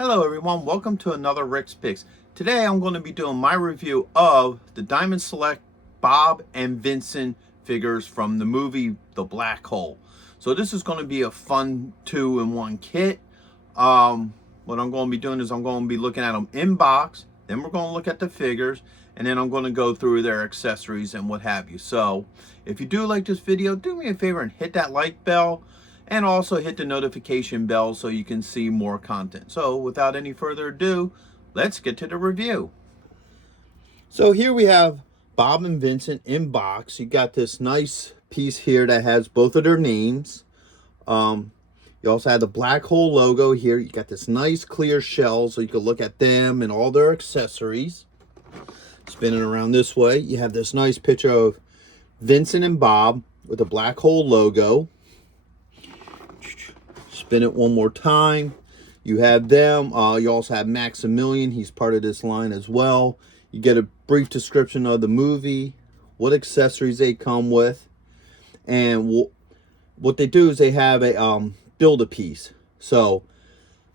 Hello everyone, welcome to another Rick's Picks. Today I'm going to be doing my review of the Diamond Select Bob and Vincent figures from the movie The Black Hole. So this is going to be a fun 2-in-1 kit. What I'm going to be doing is I'm going to be looking at them in box, then we're going to look at the figures, and then I'm going to go through their accessories and what have you. So if you do like this video, do me a favor and hit that like bell. And also hit the notification bell so you can see more content. So without any further ado, let's get to the review. So here we have Bob and Vincent in box. You got this nice piece here that has both of their names. You also have the Black Hole logo here. You got this nice clear shell so you can look at them and all their accessories. Spinning around this way, you have this nice picture of Vincent and Bob with the Black Hole logo. Spin it one more time. You have them. You also have Maximilian. He's part of this line as well. You get a brief description of the movie, what accessories they come with, and what they do is they have a build-a-piece. So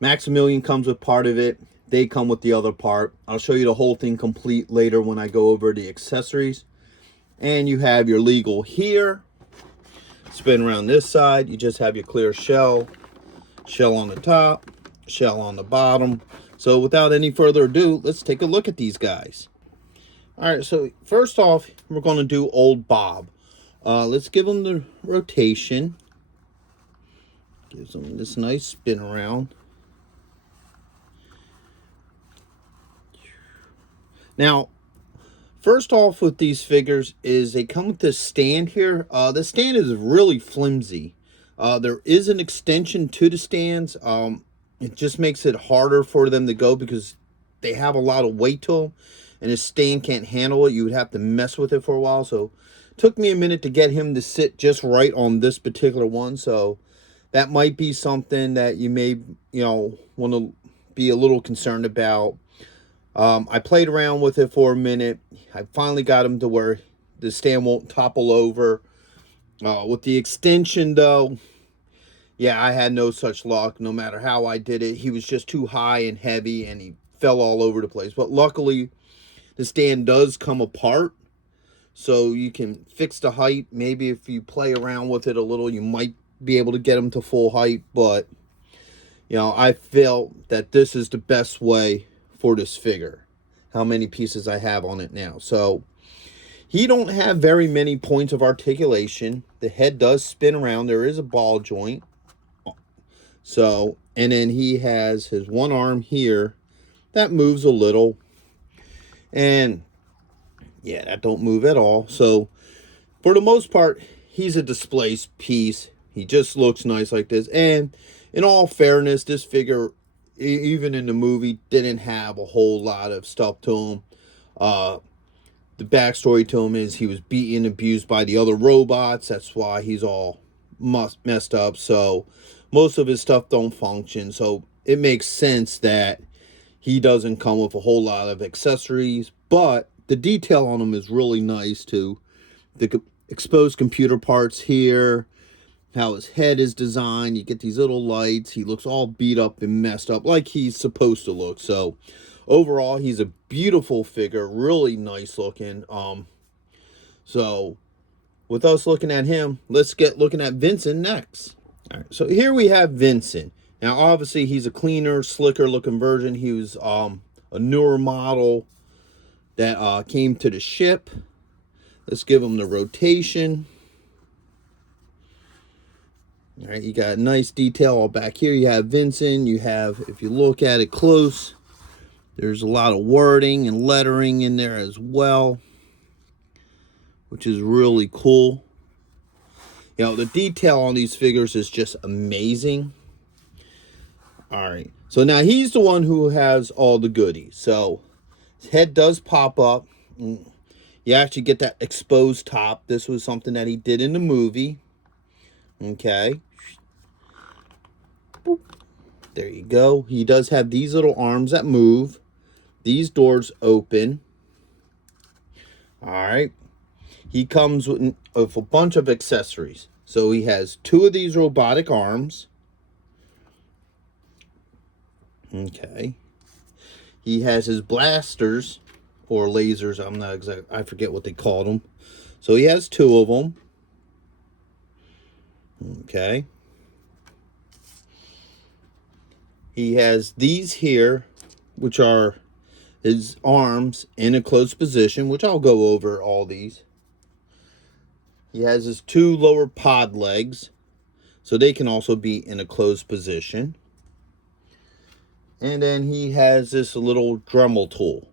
Maximilian comes with part of it. They come with the other part. I'll show you the whole thing complete later when I go over the accessories. And you have your legal here. Spin around this side. You just have your clear shell. Shell on the top, shell on the bottom. So without any further ado, let's take a look at these guys. All right, so first off, we're going to do Old Bob. Let's give him the rotation. Gives him this nice spin around. Now, first off with these figures is they come with this stand here. The stand is really flimsy. There is an extension to the stands. It just makes it harder for them to go because they have a lot of weight to them, and this stand can't handle it. You would have to mess with it for a while. So it took me a minute to get him to sit just right on this particular one. So that might be something that you may, want to be a little concerned about. I played around with it for a minute. I finally got him to where the stand won't topple over. With the extension, though, yeah, I had no such luck. No matter how I did it, he was just too high and heavy, and he fell all over the place. But luckily, the stand does come apart, so you can fix the height. Maybe if you play around with it a little, you might be able to get him to full height. But, I felt that this is the best way for this figure. How many pieces I have on it now. So he don't have very many points of articulation. The head does spin around. There is a ball joint. So, and then he has his one arm here that moves a little. And yeah, that don't move at all. So for the most part, he's a display piece. He just looks nice like this. And in all fairness, this figure, even in the movie, didn't have a whole lot of stuff to him. The backstory to him is he was beaten, abused by the other robots. That's why he's all messed up. So most of his stuff don't function. So it makes sense that he doesn't come with a whole lot of accessories. But the detail on him is really nice too. The exposed computer parts here. How his head is designed. You get these little lights. He looks all beat up and messed up like he's supposed to look. So overall, he's a beautiful figure, really nice looking. So with us looking at him, let's get looking at Vincent next. All right, so here we have Vincent. Now, obviously, he's a cleaner, slicker looking version. He was a newer model that came to the ship. Let's give him the rotation. All right, you got a nice detail all back here. You have Vincent. You have, if you look at it close, there's a lot of wording and lettering in there as well, which is really cool. The detail on these figures is just amazing. All right, so now he's the one who has all the goodies. So his head does pop up. You actually get that exposed top. This was something that he did in the movie. Okay. There you go. He does have these little arms that move. These doors open. All right. He comes with a bunch of accessories. So he has 2 of these robotic arms. Okay. He has his blasters or lasers. I'm not exact. I forget what they called them. So he has 2 of them. Okay. He has these here, which are his arms in a closed position, which I'll go over all these. He has his 2 lower pod legs, so they can also be in a closed position. And then he has this little Dremel tool.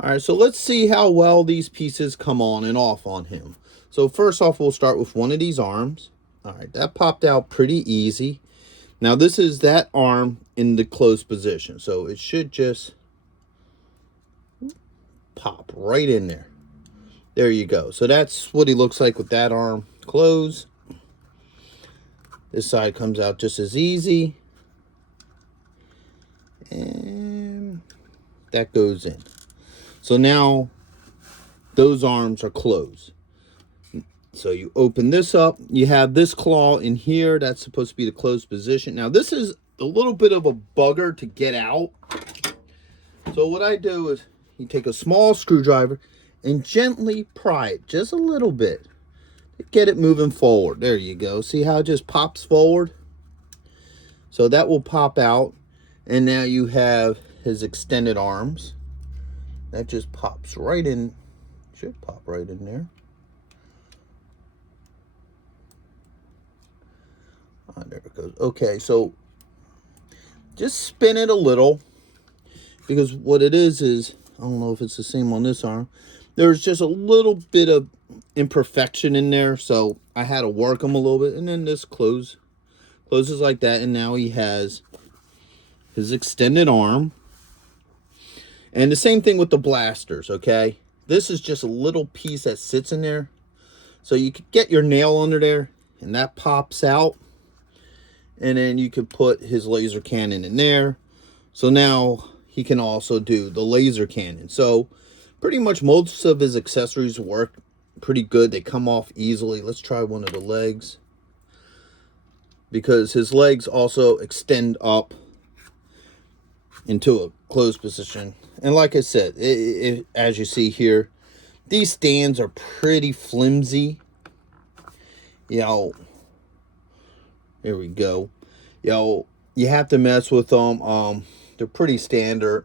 Alright, so let's see how well these pieces come on and off on him. So first off, we'll start with one of these arms. Alright, that popped out pretty easy. Now this is that arm in the closed position, so it should just pop right in there. There you go. So that's what he looks like with that arm closed. This side comes out just as easy. And that goes in. So now those arms are closed. So you open this up. You have this claw in here. That's supposed to be the closed position. Now this is a little bit of a bugger to get out. So what I do is you take a small screwdriver and gently pry it just a little bit. Get it moving forward. There you go. See how it just pops forward? So that will pop out. And now you have his extended arms. That just pops right in. Should pop right in there. Oh, there it goes. Okay, so just spin it a little. Because what it is, I don't know if it's the same on this arm. There's just a little bit of imperfection in there, so I had to work them a little bit. And then this closes like that, and now he has his extended arm. And the same thing with the blasters, okay? This is just a little piece that sits in there. So you could get your nail under there, and that pops out. And then you could put his laser cannon in there. So now he can also do the laser cannon. So pretty much most of his accessories work pretty good. They come off easily. Let's try one of the legs, because his legs also extend up into a closed position. And like I said, as you see here, these stands are pretty flimsy. You know, here we go. You know, you have to mess with them. They're pretty standard.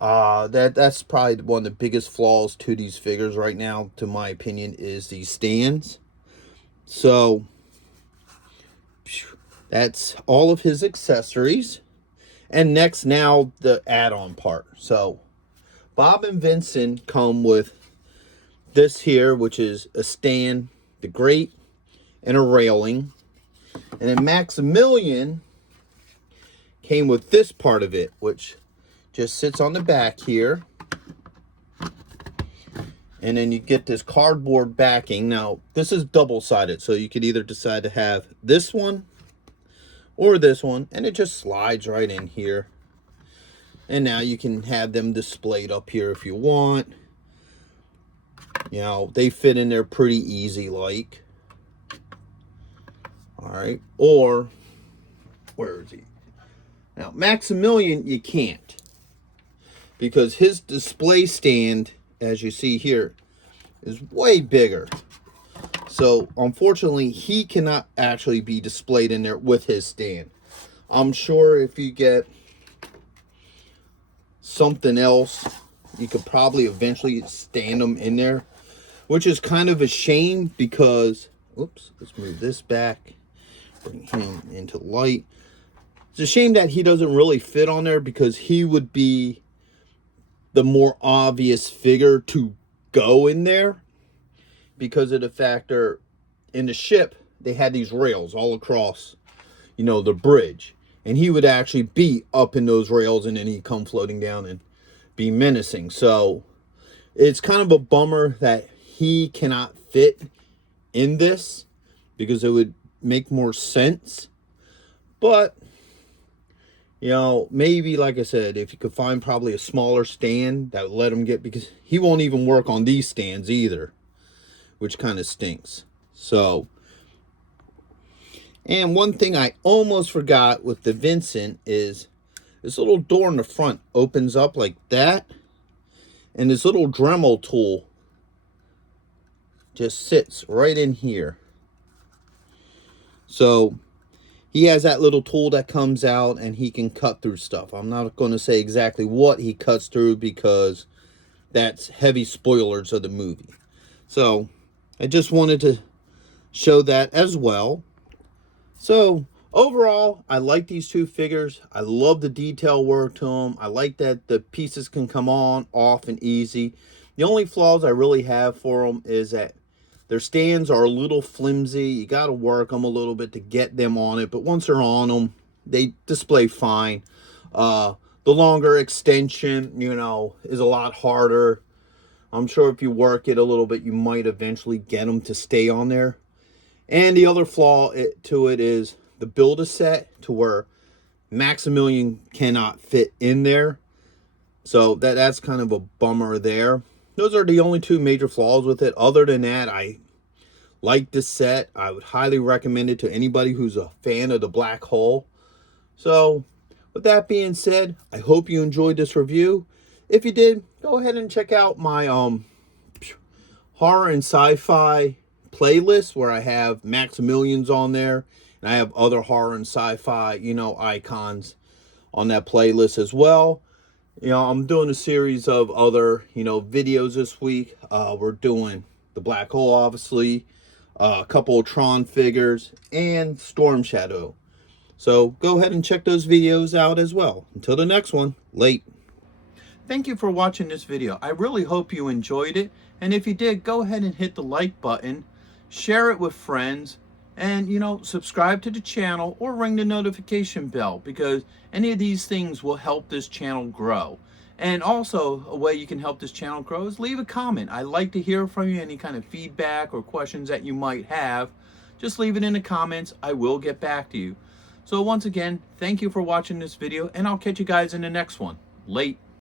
That's probably one of the biggest flaws to these figures right now, to my opinion, is these stands. So that's all of his accessories. And next, now the add-on part. So Bob and Vincent come with this here, which is a stand, the grate, and a railing. And then Maximilian came with this part of it, which just sits on the back here. And then you get this cardboard backing. Now, this is double-sided, so you could either decide to have this one or this one, and it just slides right in here. And now you can have them displayed up here if you want. You know, they fit in there pretty easy like. Alright, or where is he? Now, Maximilian, you can't, because his display stand, as you see here, is way bigger. So, unfortunately, he cannot actually be displayed in there with his stand. I'm sure if you get something else, you could probably eventually stand them in there, which is kind of a shame because, oops, let's move this back, bring him into light. It's a shame that he doesn't really fit on there, because he would be the more obvious figure to go in there, because of the factor in the ship they had these rails all across, you know, the bridge, and he would actually be up in those rails, and then he'd come floating down and be menacing. So it's kind of a bummer that he cannot fit in this, because it would make more sense. But you know, maybe, like I said, if you could find probably a smaller stand that would let him get, because he won't even work on these stands either, which kind of stinks. So And one thing I almost forgot with the Vincent is this little door in the front opens up like that. And this little Dremel tool just sits right in here. So he has that little tool that comes out and he can cut through stuff. I'm not going to say exactly what he cuts through because that's heavy spoilers of the movie. So I just wanted to show that as well. So overall, I like these two figures. I love the detail work to them. I like that the pieces can come on, off, and easy. The only flaws I really have for them is that their stands are a little flimsy. You got to work them a little bit to get them on it. But once they're on them, they display fine. The longer extension, is a lot harder. I'm sure if you work it a little bit, you might eventually get them to stay on there. And the other flaw to it is the Build-A-Set to where Maximilian cannot fit in there. So that's kind of a bummer there. Those are the only two major flaws with it. Other than that, I like this set. I would highly recommend it to anybody who's a fan of the Black Hole. So with that being said, I hope you enjoyed this review. If you did, go ahead and check out my horror and sci-fi playlist where I have Maximilian's on there. And I have other horror and sci-fi, icons on that playlist as well. I'm doing a series of other, videos this week. We're doing the Black Hole, obviously, a couple of Tron figures, and Storm Shadow. So go ahead and check those videos out as well. Until the next one, late. Thank you for watching this video. I really hope you enjoyed it. And if you did, go ahead and hit the like button, share it with friends, and subscribe to the channel or ring the notification bell, because any of these things will help this channel grow. And also, a way you can help this channel grow is leave a comment. I like to hear from you, any kind of feedback or questions that you might have. Just leave it in the comments. I will get back to you. So once again, thank you for watching this video, and I'll catch you guys in the next one. Late.